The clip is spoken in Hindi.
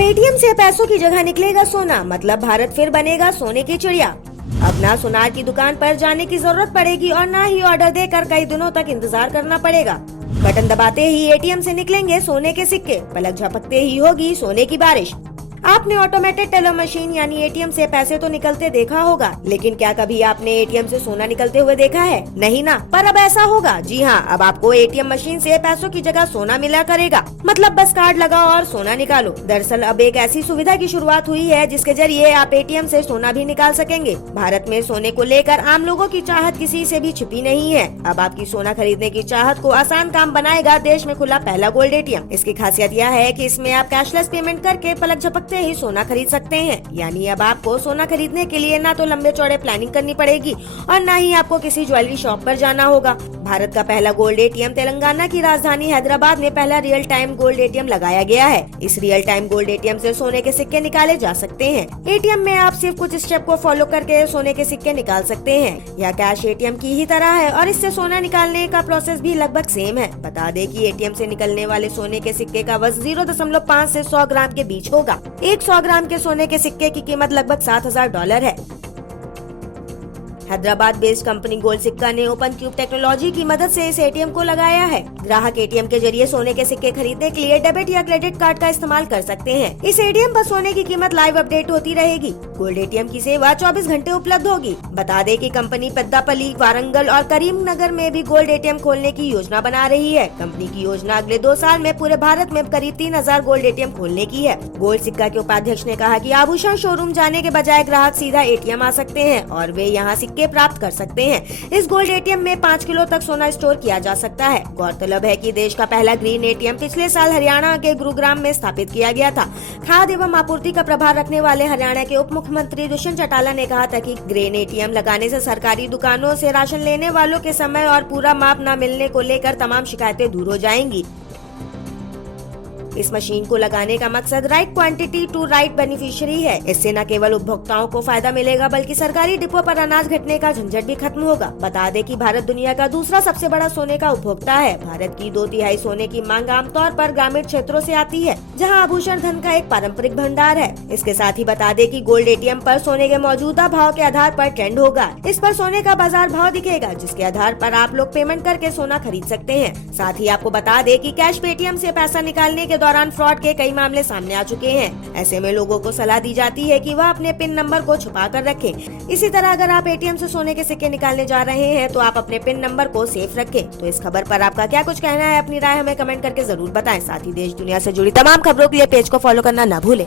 अब एटीएम से पैसों की जगह निकलेगा सोना, मतलब भारत फिर बनेगा सोने की चिड़िया। अब ना सुनार की दुकान पर जाने की जरूरत पड़ेगी और ना ही ऑर्डर देकर कई दिनों तक इंतजार करना पड़ेगा। बटन दबाते ही एटीएम से निकलेंगे सोने के सिक्के, पलक झपकते ही होगी सोने की बारिश। आपने ऑटोमेटेड टेलर मशीन यानी एटीएम से पैसे तो निकलते देखा होगा, लेकिन क्या कभी आपने एटीएम से सोना निकलते हुए देखा है? नहीं ना। पर अब ऐसा होगा। जी हाँ, अब आपको एटीएम मशीन से पैसों की जगह सोना मिला करेगा। मतलब बस कार्ड लगाओ और सोना निकालो। दरअसल अब एक ऐसी सुविधा की शुरुआत हुई है जिसके जरिए आप एटीएम से सोना भी निकाल सकेंगे। भारत में सोने को लेकर आम लोगों की चाहत किसी से भी छिपी नहीं है। अब आपकी सोना खरीदने की चाहत को आसान काम बनाएगा देश में खुला पहला गोल्ड एटीएम। इसकी खासियत यह है कि इसमें आप कैशलेस पेमेंट करके पलक झपकते ही सोना खरीद सकते हैं। यानी अब आपको सोना खरीदने के लिए ना तो लंबे चौड़े प्लानिंग करनी पड़ेगी और ना ही आपको किसी ज्वेलरी शॉप पर जाना होगा। भारत का पहला गोल्ड एटीएम तेलंगाना की राजधानी हैदराबाद में पहला रियल टाइम गोल्ड एटीएम लगाया गया है। इस रियल टाइम गोल्ड एटीएम से सोने के सिक्के निकाले जा सकते हैं। एटीएम में आप सिर्फ कुछ स्टेप को फॉलो करके सोने के सिक्के निकाल सकते हैं। यह कैश एटीएम की ही तरह है और इससे सोना निकालने का प्रोसेस भी लगभग सेम है। बता दें कि एटीएम से निकलने वाले सोने के सिक्के का वजन 0.5 से 100 ग्राम के बीच होगा। एक 100 ग्राम के सोने के सिक्के की कीमत लगभग $7,000 है। हैदराबाद बेस्ड कंपनी गोल्ड सिक्का ने ओपन क्यूब टेक्नोलॉजी की मदद से इस एटीएम को लगाया है। ग्राहक एटीएम के जरिए सोने के सिक्के खरीदने के लिए डेबिट या क्रेडिट कार्ड का इस्तेमाल कर सकते हैं। इस एटीएम पर सोने की कीमत लाइव अपडेट होती रहेगी। गोल्ड एटीएम की सेवा 24 घंटे उपलब्ध होगी। बता दें कि कंपनी पेद्दापल्ली, वारंगल और करीमनगर में भी गोल्ड एटीएम खोलने की योजना बना रही है। कंपनी की योजना अगले 2 साल में पूरे भारत में करीब 3000 गोल्ड एटीएम खोलने की है। गोल्ड सिक्का के उपाध्यक्ष ने कहा कि आभूषण शोरूम जाने के बजाय ग्राहक सीधा एटीएम आ सकते हैं और वे यहाँ सिक्के प्राप्त कर सकते हैं। इस गोल्ड एटीएम में 5 किलो तक सोना स्टोर किया जा सकता है। गौरतलब है कि देश का पहला ग्रीन एटीएम पिछले साल हरियाणा के गुरुग्राम में स्थापित किया गया था। खाद्य एवं आपूर्ति का प्रभार रखने वाले हरियाणा के उप मुख्यमंत्री दुष्यंत चौटाला ने कहा था कि ग्रीन एटीएम लगाने से सरकारी दुकानों से राशन लेने वालों के समय और पूरा माप न मिलने को लेकर तमाम शिकायतें दूर हो जाएंगी। इस मशीन को लगाने का मकसद right quantity to right beneficiary है। इससे न केवल उपभोक्ताओं को फायदा मिलेगा बल्कि सरकारी डिपो पर अनाज घटने का झंझट भी खत्म होगा। बता दें कि भारत दुनिया का दूसरा सबसे बड़ा सोने का उपभोक्ता है। भारत की 2/3 सोने की मांग आमतौर पर ग्रामीण क्षेत्रों से आती है, जहां आभूषण धन का एक पारंपरिक भंडार है। इसके साथ ही बता दें कि गोल्ड एटीएम पर सोने के मौजूदा भाव के आधार पर ट्रेंड होगा। इस पर सोने का बाजार भाव दिखेगा, जिसके आधार पर आप लोग पेमेंट करके सोना खरीद सकते हैं। साथ ही आपको बता दें कि कैश पेटीएम से पैसा निकालने के दौरान फ्रॉड के कई मामले सामने आ चुके हैं। ऐसे में लोगों को सलाह दी जाती है कि वह अपने पिन नंबर को छुपा कर रखें। इसी तरह अगर आप एटीएम से सोने के सिक्के निकालने जा रहे हैं तो आप अपने पिन नंबर को सेफ रखें। तो इस खबर पर आपका क्या कुछ कहना है? अपनी राय हमें कमेंट करके जरूर बताएं। साथ ही देश दुनिया से जुड़ी तमाम खबरों के लिए पेज को फॉलो करना न भूलें।